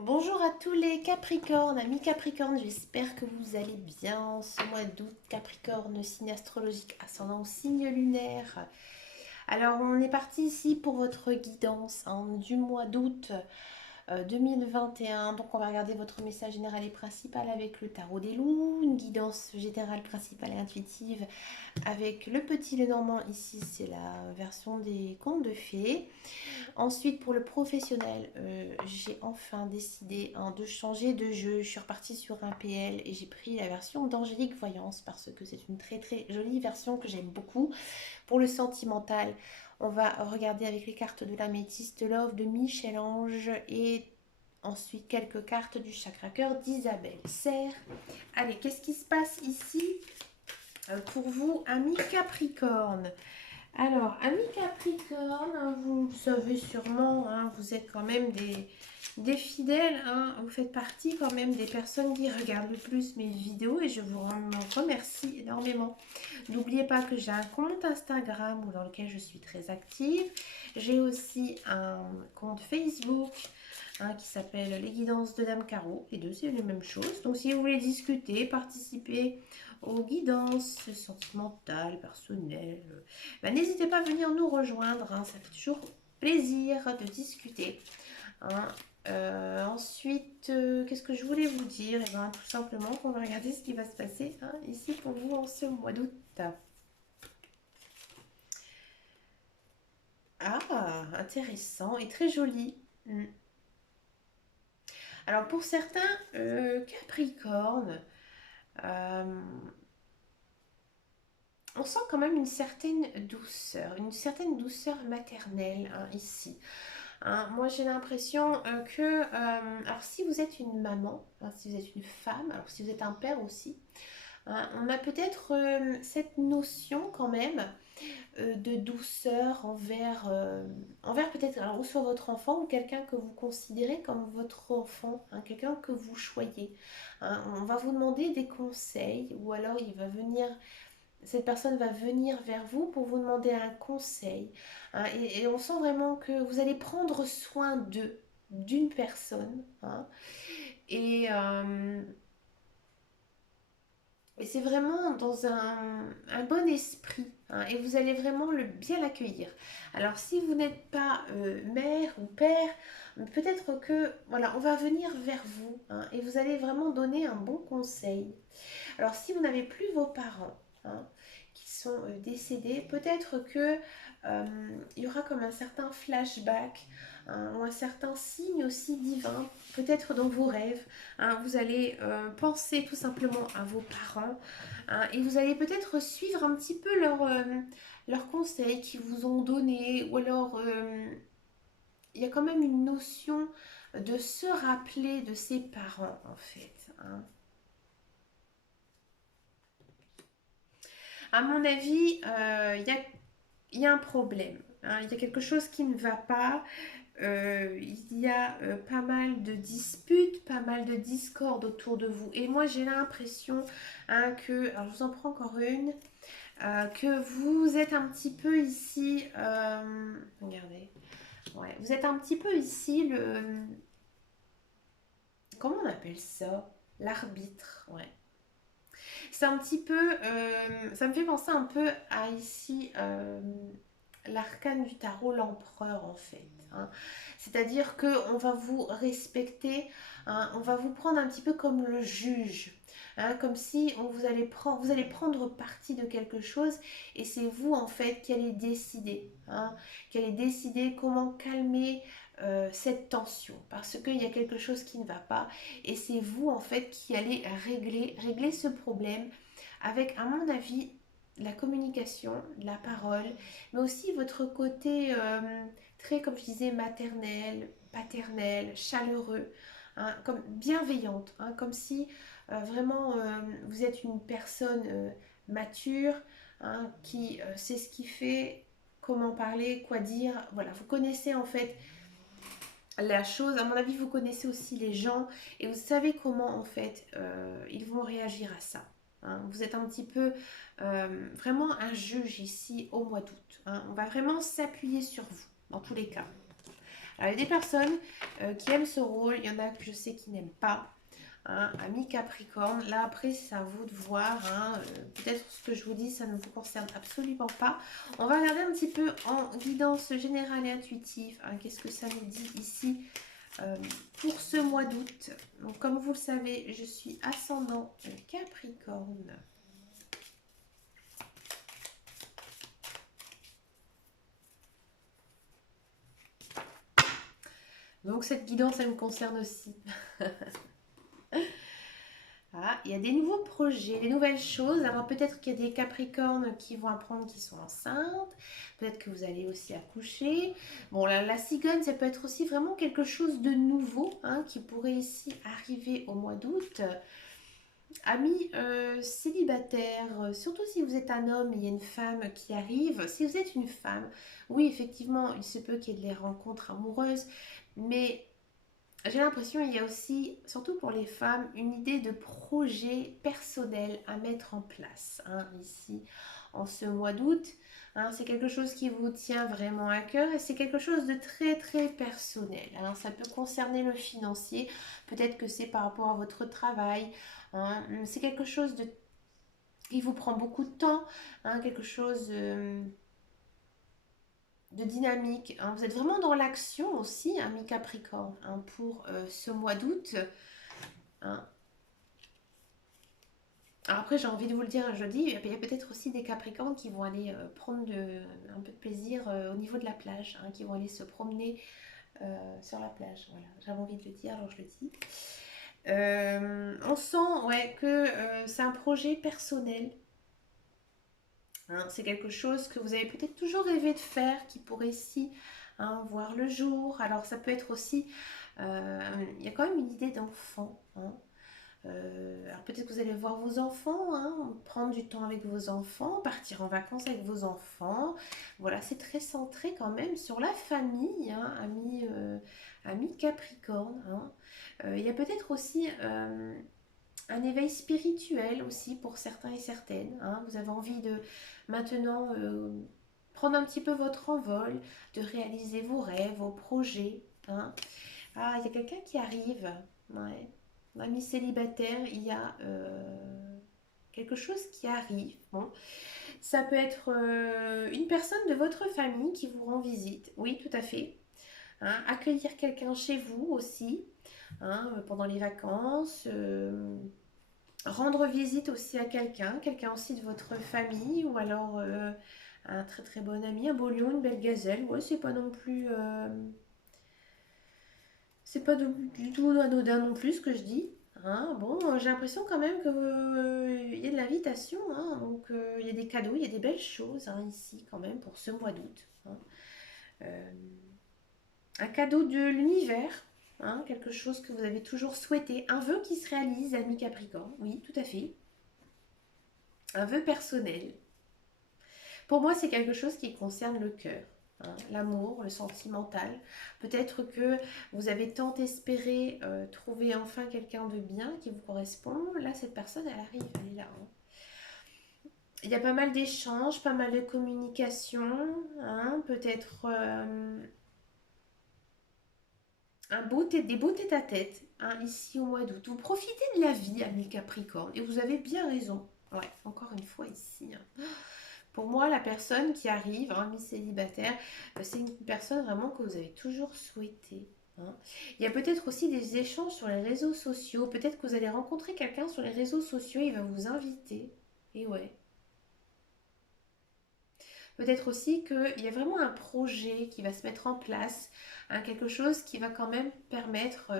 Bonjour à tous les Capricornes, amis Capricornes, j'espère que vous allez bien ce mois d'août. Capricorne, signe astrologique ascendant au signe lunaire. Alors on est parti ici pour votre guidance du mois d'août 2021. Donc on va regarder votre message général et principal avec le tarot des loups, une guidance générale principale et intuitive avec le petit Lenormand. Ici c'est la version des contes de fées. Ensuite, pour le professionnel, j'ai enfin décidé de changer de jeu. Je suis repartie sur un PL et j'ai pris la version d'Angélique Voyance parce que c'est une très très jolie version que j'aime beaucoup. Pour le sentimental, on va regarder avec les cartes de l'améthyste Love de Michel-Ange et ensuite quelques cartes du chakra cœur d'Isabelle Serre. Allez, qu'est-ce qui se passe ici pour vous, amis Capricorne? Alors, amis Capricorne, vous le savez sûrement, vous êtes quand même des fidèles, vous faites partie quand même des personnes qui regardent le plus mes vidéos et je vous remercie énormément. N'oubliez pas que j'ai un compte Instagram dans lequel je suis très active. J'ai aussi un compte Facebook qui s'appelle Les Guidances de Dame Caro. Les deux, c'est les mêmes choses. Donc, si vous voulez discuter, participer aux guidances sentimentales, personnelles, n'hésitez pas à venir nous rejoindre. Ça fait toujours plaisir de discuter. hein. Ensuite, qu'est-ce que je voulais vous dire? Tout simplement qu'on va regarder ce qui va se passer ici pour vous en ce mois d'août. Ah, intéressant et très joli. Hmm. Alors pour certains Capricornes, euh, on sent quand même une certaine douceur maternelle ici. Moi j'ai l'impression alors si vous êtes une maman, si vous êtes une femme, alors si vous êtes un père aussi, on a peut-être cette notion quand même de douceur envers peut-être ou soit votre enfant ou quelqu'un que vous considérez comme votre enfant, quelqu'un que vous choyez. On va vous demander des conseils ou alors cette personne va venir vers vous pour vous demander un conseil. Et on sent vraiment que vous allez prendre soin d'une personne. Et, euh, et c'est vraiment dans un bon esprit, et vous allez vraiment bien l'accueillir. Alors si vous n'êtes pas mère ou père, peut-être que voilà, on va venir vers vous, et vous allez vraiment donner un bon conseil. Alors si vous n'avez plus vos parents qui sont décédés, peut-être que il y aura comme un certain flashback ou un certain signe aussi divin, peut-être dans vos rêves. Vous allez penser tout simplement à vos parents et vous allez peut-être suivre un petit peu leurs conseils qu'ils vous ont donnés ou alors il y a quand même une notion de se rappeler de ses parents en fait. À mon avis, il y a un problème. Il y a quelque chose qui ne va pas. Il y a pas mal de disputes, pas mal de discordes autour de vous. Et moi, j'ai l'impression que, alors je vous en prends encore une, que vous êtes un petit peu ici, regardez, ouais, vous êtes un petit peu ici comment on appelle ça? L'arbitre, ouais. C'est un petit peu, ça me fait penser un peu à ici l'arcane du tarot, l'empereur en fait. C'est-à-dire que on va vous respecter, on va vous prendre un petit peu comme le juge. Comme si vous allez prendre parti de quelque chose et c'est vous en fait qui allez décider comment calmer cette tension parce qu'il y a quelque chose qui ne va pas et c'est vous en fait qui allez régler ce problème avec, à mon avis, la communication, la parole, mais aussi votre côté très, comme je disais, maternel, paternel, chaleureux, comme bienveillante, comme si vraiment vous êtes une personne mature qui sait ce qu'il fait, comment parler, quoi dire. Voilà, vous connaissez en fait la chose, à mon avis, vous connaissez aussi les gens et vous savez comment en fait ils vont réagir à ça. Vous êtes un petit peu vraiment un juge ici au mois d'août. On va vraiment s'appuyer sur vous dans tous les cas. Alors, il y a des personnes qui aiment ce rôle, il y en a que je sais qui n'aiment pas. Hein, ami Capricorne, là après c'est à vous de voir, hein, peut-être ce que je vous dis ça ne vous concerne absolument pas. On va regarder un petit peu en guidance générale et intuitive, hein, qu'est-ce que ça nous dit ici pour ce mois d'août. Donc comme vous le savez, je suis ascendant Capricorne. Donc cette guidance elle me concerne aussi. Ah, il y a des nouveaux projets, des nouvelles choses. Alors peut-être qu'il y a des Capricornes qui vont apprendre qu'ils sont enceintes. Peut-être que vous allez aussi accoucher. Bon, la cigogne, ça peut être aussi vraiment quelque chose de nouveau, hein, qui pourrait ici arriver au mois d'août. Amis célibataires, surtout si vous êtes un homme et il y a une femme qui arrive. Si vous êtes une femme, oui, effectivement, il se peut qu'il y ait des rencontres amoureuses, mais j'ai l'impression qu'il y a aussi, surtout pour les femmes, une idée de projet personnel à mettre en place, hein, ici en ce mois d'août. Hein, c'est quelque chose qui vous tient vraiment à cœur et c'est quelque chose de très très personnel. Alors ça peut concerner le financier, peut-être que c'est par rapport à votre travail. Hein, c'est quelque chose de qui vous prend beaucoup de temps, hein, quelque chose de dynamique. Hein. Vous êtes vraiment dans l'action aussi, hein, mi-Capricorne, hein, pour ce mois d'août. Hein. Alors après, j'ai envie de vous le dire jeudi, il y a peut-être aussi des Capricornes qui vont aller prendre un peu de plaisir au niveau de la plage, hein, qui vont aller se promener sur la plage. Voilà, j'avais envie de le dire, alors je le dis. On sent ouais, que c'est un projet personnel. Hein, c'est quelque chose que vous avez peut-être toujours rêvé de faire, qui pourrait ici hein, voir le jour. Alors ça peut être aussi, il y a quand même une idée d'enfant. Hein. Alors peut-être que vous allez voir vos enfants, hein, prendre du temps avec vos enfants, partir en vacances avec vos enfants. Voilà, c'est très centré quand même sur la famille, hein, ami Capricorne. Hein. Il y a peut-être aussi un éveil spirituel aussi pour certains et certaines. Hein. Vous avez envie de maintenant prendre un petit peu votre envol, de réaliser vos rêves, vos projets. Hein. Ah, il y a quelqu'un qui arrive. Ouais. Ami célibataire, il y a quelque chose qui arrive. Bon. Ça peut être une personne de votre famille qui vous rend visite. Oui, tout à fait. Hein. Accueillir quelqu'un chez vous aussi, hein, pendant les vacances. Rendre visite aussi à quelqu'un, quelqu'un aussi de votre famille, ou alors un très très bon ami, un beau lion, une belle gazelle. Ouais, c'est pas non plus. C'est pas du tout anodin non plus ce que je dis. Hein. Bon, j'ai l'impression quand même que il y a de l'invitation, hein. Donc il y a des cadeaux, il y a des belles choses hein, ici quand même pour ce mois d'août. Hein. Euh, un cadeau de l'univers, hein, quelque chose que vous avez toujours souhaité, un vœu qui se réalise, ami Capricorne. Oui, tout à fait. Un vœu personnel. Pour moi, c'est quelque chose qui concerne le cœur. Hein, l'amour, le sentimental. Peut-être que vous avez tant espéré trouver enfin quelqu'un de bien qui vous correspond. Là, cette personne, elle arrive, elle est là. Hein. Il y a pas mal d'échanges, pas mal de communication. Hein, peut-être des beaux tête-à-tête hein, ici au mois d'août. Vous profitez de la vie, ami Capricorne. Et vous avez bien raison. Ouais, encore une fois ici. Hein. Pour moi, la personne qui arrive, hein, mi-célibataire, c'est une personne vraiment que vous avez toujours souhaité. Hein. Il y a peut-être aussi des échanges sur les réseaux sociaux. Peut-être que vous allez rencontrer quelqu'un sur les réseaux sociaux, il va vous inviter. Et ouais. Peut-être aussi qu'il y a vraiment un projet qui va se mettre en place, hein, quelque chose qui va quand même permettre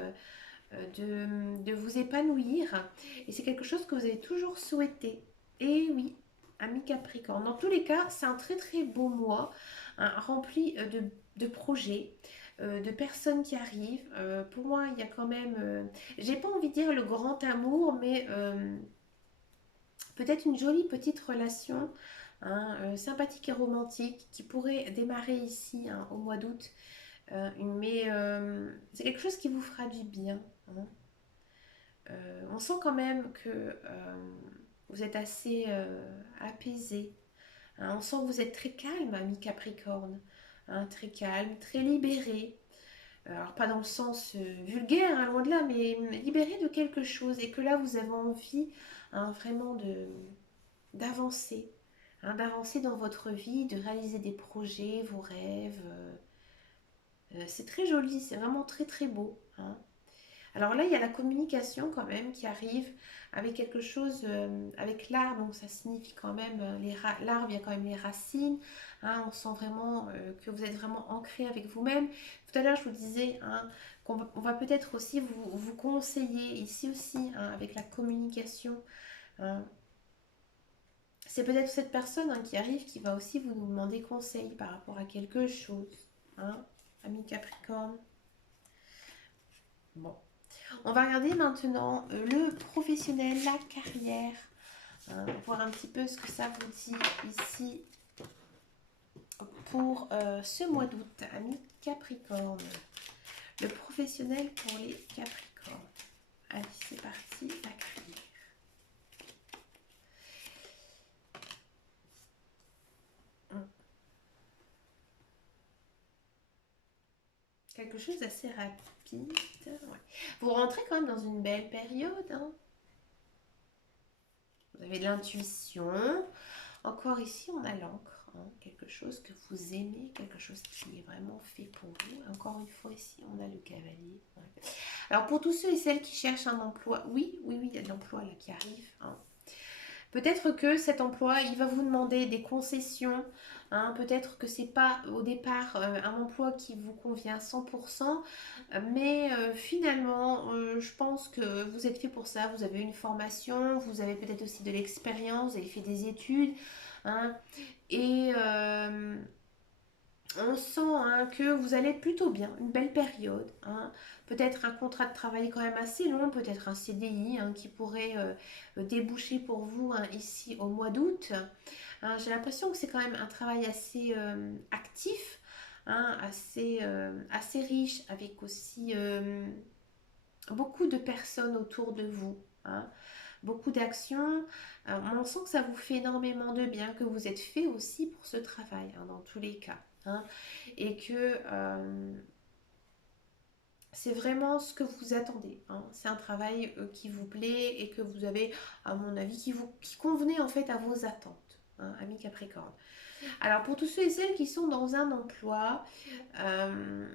de vous épanouir. Et c'est quelque chose que vous avez toujours souhaité. Et oui, ami Capricorne. Dans tous les cas, c'est un très très beau mois, hein, rempli de projets, de personnes qui arrivent. Pour moi, il y a quand même, j'ai pas envie de dire le grand amour, mais peut-être une jolie petite relation hein, sympathique et romantique qui pourrait démarrer ici hein, au mois d'août. Mais c'est quelque chose qui vous fera du bien. Hein. On sent quand même que vous êtes assez apaisé. Hein. On sent que vous êtes très calme, ami Capricorne. Hein, très calme, très libéré. alors pas dans le sens vulgaire, hein, loin de là, mais libéré de quelque chose et que là vous avez envie hein, vraiment d'avancer, hein, d'avancer dans votre vie, de réaliser des projets, vos rêves. C'est très joli, c'est vraiment très très beau, hein. Alors là, il y a la communication quand même qui arrive avec quelque chose, avec l'arbre, donc ça signifie quand même, l'arbre, il y a quand même les racines, hein, on sent vraiment que vous êtes vraiment ancré avec vous-même. Tout à l'heure, je vous disais hein, on va peut-être aussi vous conseiller ici aussi, hein, avec la communication, hein. C'est peut-être cette personne hein, qui arrive qui va aussi vous demander conseil par rapport à quelque chose, hein, ami Capricorne. Bon. On va regarder maintenant le professionnel, la carrière, hein, voir un petit peu ce que ça vous dit ici pour ce mois d'août, amis Capricorne. Le professionnel pour les Capricornes. Allez, c'est parti, la carrière. Quelque chose d'assez rapide. Ouais. Vous rentrez quand même dans une belle période, hein. Vous avez de l'intuition. Encore ici, on a l'encre, hein, quelque chose que vous aimez, quelque chose qui est vraiment fait pour vous. Encore une fois, ici, on a le cavalier. Ouais. Alors, pour tous ceux et celles qui cherchent un emploi, oui, il y a de l'emploi là qui arrive, hein. Peut-être que cet emploi, il va vous demander des concessions, hein. Peut-être que c'est pas au départ un emploi qui vous convient à 100%, mais finalement, je pense que vous êtes fait pour ça. Vous avez une formation, vous avez peut-être aussi de l'expérience, vous avez fait des études, hein, et on sent hein, que vous allez plutôt bien, une belle période, hein. Peut-être un contrat de travail quand même assez long, peut-être un CDI hein, qui pourrait déboucher pour vous hein, ici au mois d'août, hein. J'ai l'impression que c'est quand même un travail assez actif, hein, assez riche, avec aussi beaucoup de personnes autour de vous, hein, beaucoup d'actions. On sent que ça vous fait énormément de bien, que vous êtes fait aussi pour ce travail, hein, dans tous les cas, hein, et que c'est vraiment ce que vous attendez, hein. C'est un travail qui vous plaît et que vous avez, à mon avis, qui convenait en fait à vos attentes, hein, amis Capricorne. Alors pour tous ceux et celles qui sont dans un emploi, euh,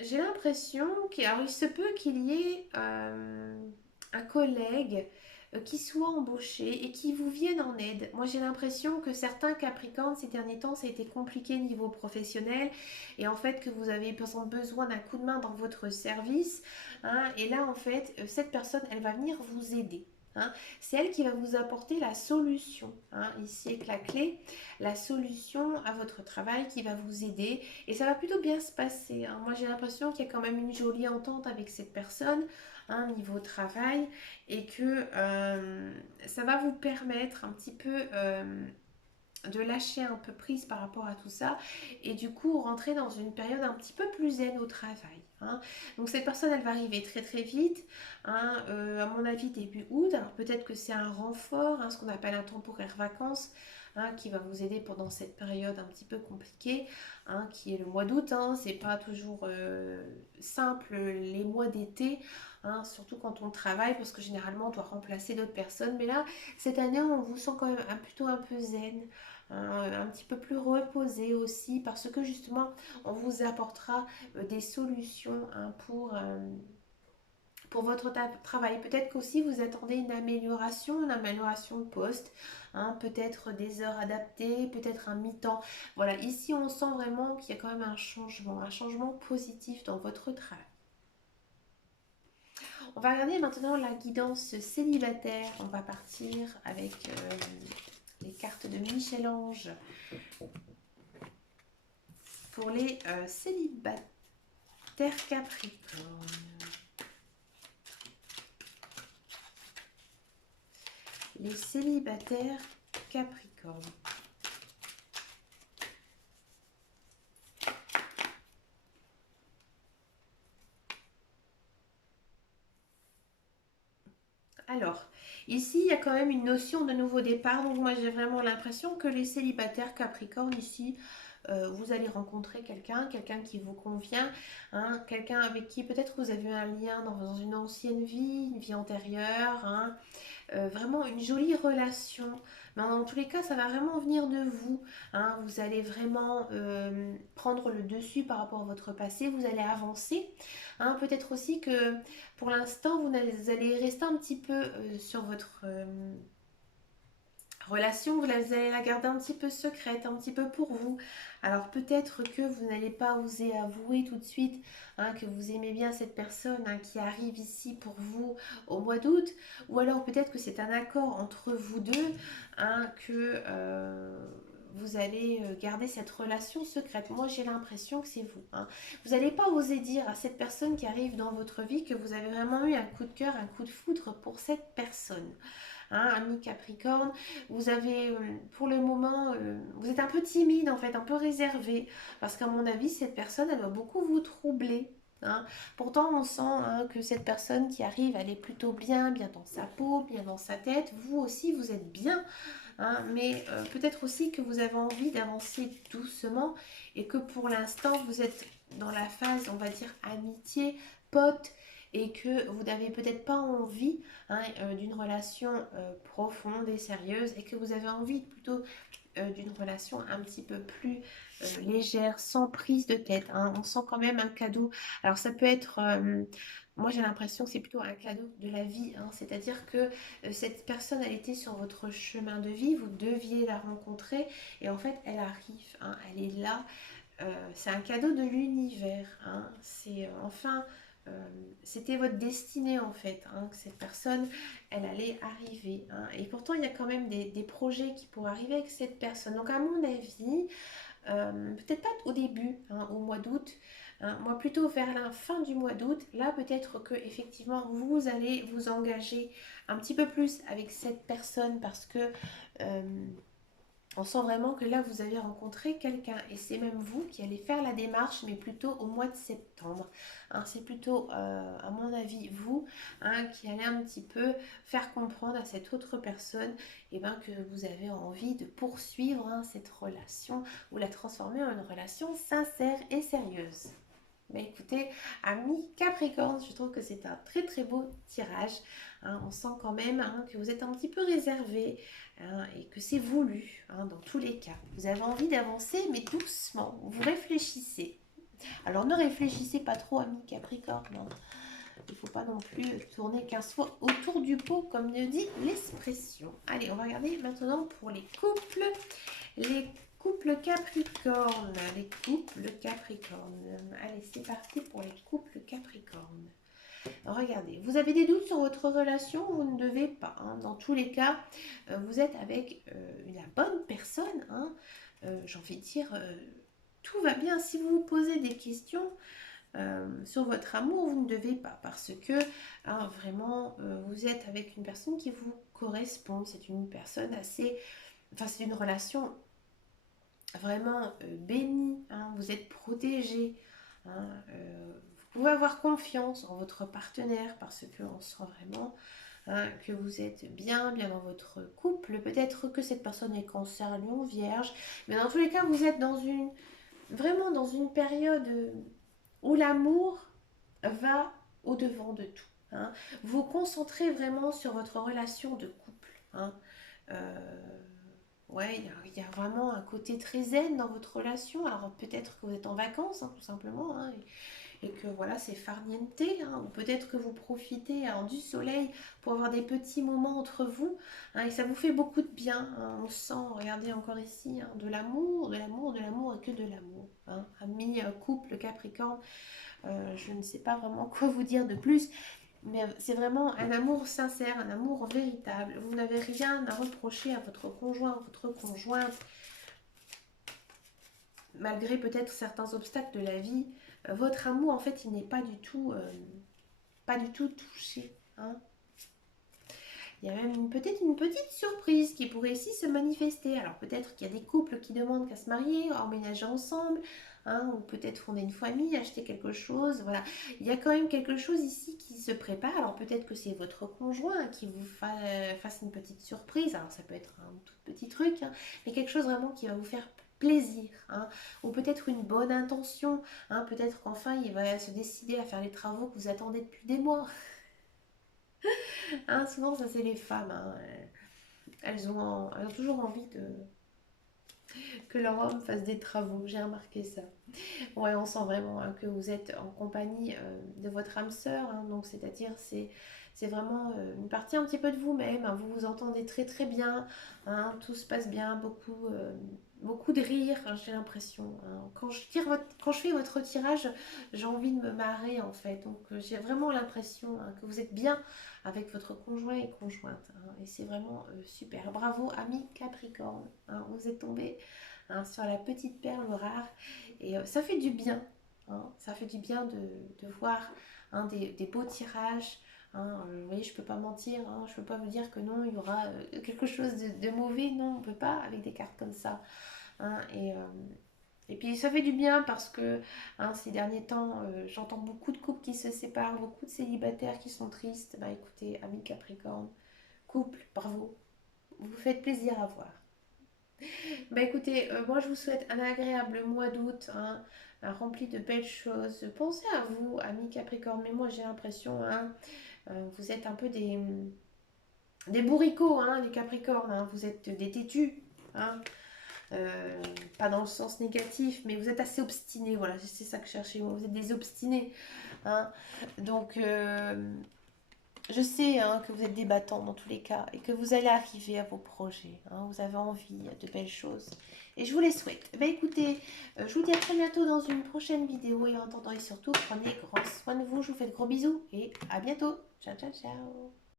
j'ai l'impression qu'il alors, il se peut qu'il y ait un collègue qui soit embauché et qui vous vienne en aide. Moi, j'ai l'impression que certains Capricornes, ces derniers temps, ça a été compliqué niveau professionnel et en fait que vous avez par exemple besoin d'un coup de main dans votre service, hein, et là, en fait, cette personne, elle va venir vous aider, hein. C'est elle qui va vous apporter la solution, hein, ici avec la clé, la solution à votre travail qui va vous aider et ça va plutôt bien se passer, hein. Moi, j'ai l'impression qu'il y a quand même une jolie entente avec cette personne, hein, niveau travail, et que ça va vous permettre un petit peu de lâcher un peu prise par rapport à tout ça et du coup rentrer dans une période un petit peu plus zen au travail, hein. Donc cette personne elle va arriver très très vite, hein, à mon avis début août. Alors peut-être que c'est un renfort, hein, ce qu'on appelle un temporaire vacances, hein, qui va vous aider pendant cette période un petit peu compliquée, hein, qui est le mois d'août, hein. C'est pas toujours simple les mois d'été, hein, surtout quand on travaille parce que généralement on doit remplacer d'autres personnes, mais là cette année on vous sent quand même plutôt un peu zen, un petit peu plus reposé aussi parce que justement on vous apportera des solutions hein, pour votre travail. Peut-être qu'aussi vous attendez une amélioration de poste, hein, peut-être des heures adaptées, peut-être un mi-temps. Voilà, ici on sent vraiment qu'il y a quand même un changement positif dans votre travail. On va regarder maintenant la guidance célibataire. On va partir avec les cartes de Michel-Ange pour les célibataires Capricorne. Les célibataires Capricorne. Alors, ici, il y a quand même une notion de nouveau départ. Donc, moi, j'ai vraiment l'impression que les célibataires Capricorne, ici, vous allez rencontrer quelqu'un qui vous convient, hein, quelqu'un avec qui peut-être vous avez eu un lien dans une ancienne vie, une vie antérieure, hein, vraiment une jolie relation. Mais dans tous les cas, ça va vraiment venir de vous, hein. Vous allez vraiment prendre le dessus par rapport à votre passé, vous allez avancer, hein. Peut-être aussi que pour l'instant, vous allez rester un petit peu sur votre relation, vous allez la garder un petit peu secrète, un petit peu pour vous. Alors peut-être que vous n'allez pas oser avouer tout de suite, hein, que vous aimez bien cette personne, hein, qui arrive ici pour vous au mois d'août, ou alors peut-être que c'est un accord entre vous deux, hein, que vous allez garder cette relation secrète. Moi j'ai l'impression que c'est vous, hein. Vous n'allez pas oser dire à cette personne qui arrive dans votre vie que vous avez vraiment eu un coup de cœur, un coup de foudre pour cette personne. Hein, ami Capricorne, vous avez pour le moment, vous êtes un peu timide en fait, un peu réservé, parce qu'à mon avis, cette personne, elle va beaucoup vous troubler. Hein. Pourtant, on sent, hein, que cette personne qui arrive, elle est plutôt bien, bien dans sa peau, bien dans sa tête. Vous aussi, vous êtes bien, hein, mais peut-être aussi que vous avez envie d'avancer doucement et que pour l'instant, vous êtes dans la phase, on va dire, amitié, pote, et que vous n'avez peut-être pas envie, hein, d'une relation profonde et sérieuse, et que vous avez envie plutôt d'une relation un petit peu plus légère, sans prise de tête, hein. On sent quand même un cadeau. Alors ça peut être, moi j'ai l'impression que c'est plutôt un cadeau de la vie, hein. C'est-à-dire que cette personne, elle était sur votre chemin de vie, vous deviez la rencontrer, et en fait elle arrive, hein, elle est là. C'est un cadeau de l'univers, hein. C'est enfin, euh, c'était votre destinée en fait, hein, que cette personne, elle allait arriver, hein. Et pourtant, il y a quand même des projets qui pourraient arriver avec cette personne. Donc, à mon avis, peut-être pas au début, hein, au mois d'août, hein, moi plutôt vers la fin du mois d'août, là peut-être que effectivement vous allez vous engager un petit peu plus avec cette personne parce que euh, on sent vraiment que là, vous avez rencontré quelqu'un et c'est même vous qui allez faire la démarche, mais plutôt au mois de septembre, hein. C'est plutôt, à mon avis, vous, hein, qui allez un petit peu faire comprendre à cette autre personne, que vous avez envie de poursuivre, hein, cette relation ou la transformer en une relation sincère et sérieuse. Mais écoutez, ami Capricorne, je trouve que c'est un très très beau tirage, hein. On sent quand même, hein, que vous êtes un petit peu réservé, hein, et que c'est voulu, hein, dans tous les cas. Vous avez envie d'avancer, mais doucement. Vous réfléchissez. Alors ne réfléchissez pas trop, ami Capricorne, hein. Il ne faut pas non plus tourner 15 fois autour du pot, comme le dit l'expression. Allez, on va regarder maintenant pour les couples. Les couples Capricorne. Les couples Capricorne. Allez, c'est parti pour les couples Capricorne. Regardez, vous avez des doutes sur votre relation, vous ne devez pas, hein. Dans tous les cas, vous êtes avec la bonne personne, hein. J'ai envie de dire, tout va bien. Si vous vous posez des questions sur votre amour, vous ne devez pas, parce que, hein, vraiment, vous êtes avec une personne qui vous correspond. C'est une personne assez... Enfin, c'est une relation vraiment bénie, hein. Vous êtes protégé, hein. Vous pouvez avoir confiance en votre partenaire parce qu'on sent vraiment, hein, que vous êtes bien, bien dans votre couple. Peut-être que cette personne est cancer, lion, vierge, mais dans tous les cas, vous êtes vraiment dans une période où l'amour va au-devant de tout, hein. Vous vous concentrez vraiment sur votre relation de couple, hein. Euh, Ouais, il y a vraiment un côté très zen dans votre relation. Alors peut-être que vous êtes en vacances, hein, tout simplement, hein, et que voilà, c'est farniente, hein, ou peut-être que vous profitez, hein, du soleil pour avoir des petits moments entre vous, hein, et ça vous fait beaucoup de bien, hein. On sent, regardez encore ici, hein, de l'amour, de l'amour, de l'amour et que de l'amour, hein. Ami, couple, Capricorne, je ne sais pas vraiment quoi vous dire de plus. Mais c'est vraiment un amour sincère, un amour véritable. Vous n'avez rien à reprocher à votre conjoint, votre conjointe, malgré peut-être certains obstacles de la vie. Votre amour, en fait, il n'est pas du tout touché, hein. Il y a même peut-être une petite surprise qui pourrait ici se manifester. Alors peut-être qu'il y a des couples qui demandent qu'à se marier, emménager ensemble, hein, ou peut-être fonder une famille, acheter quelque chose. Voilà, il y a quand même quelque chose ici qui se prépare. Alors peut-être que c'est votre conjoint qui vous fasse une petite surprise. Alors ça peut être un tout petit truc, hein, mais quelque chose vraiment qui va vous faire plaisir, hein, ou peut-être une bonne intention, hein, peut-être qu'enfin il va se décider à faire les travaux que vous attendez depuis des mois. Hein, souvent ça c'est les femmes, hein, elles ont toujours envie que leur homme fasse des travaux, j'ai remarqué ça. Ouais, on sent vraiment hein, que vous êtes en compagnie de votre âme sœur, hein, donc c'est-à-dire c'est vraiment une partie un petit peu de vous-même, hein, vous vous entendez très très bien, hein, tout se passe bien, beaucoup de rire, hein, j'ai l'impression. Hein. Quand je fais votre tirage, j'ai envie de me marrer en fait, donc j'ai vraiment l'impression hein, que vous êtes bien avec votre conjoint et conjointe, hein, et c'est vraiment super. Bravo, ami Capricorne, hein, vous êtes tombé hein, sur la petite perle rare. Et ça fait du bien, hein, ça fait du bien de voir hein, des beaux tirages. Hein, vous voyez, je ne peux pas mentir, hein, je ne peux pas vous dire que non, il y aura quelque chose de mauvais. Non, on ne peut pas avec des cartes comme ça. Hein, et puis ça fait du bien parce que hein, ces derniers temps, j'entends beaucoup de couples qui se séparent, beaucoup de célibataires qui sont tristes. Bah écoutez, amis Capricorne, couple, bravo, vous faites plaisir à voir. Bah écoutez, moi je vous souhaite un agréable mois d'août, hein, rempli de belles choses. Pensez à vous, amis Capricorne, mais moi j'ai l'impression, hein, vous êtes un peu des bourricots, hein, les Capricornes, hein, vous êtes des têtus, hein, euh, pas dans le sens négatif, mais vous êtes assez obstinés, voilà, c'est ça que je cherchais, vous êtes des obstinés, hein, donc je sais hein, que vous êtes débattant dans tous les cas et que vous allez arriver à vos projets. Hein, vous avez envie de belles choses. Et je vous les souhaite. Eh bien, écoutez, je vous dis à très bientôt dans une prochaine vidéo. Et en attendant et surtout, prenez grand soin de vous. Je vous fais de gros bisous et à bientôt. Ciao, ciao, ciao.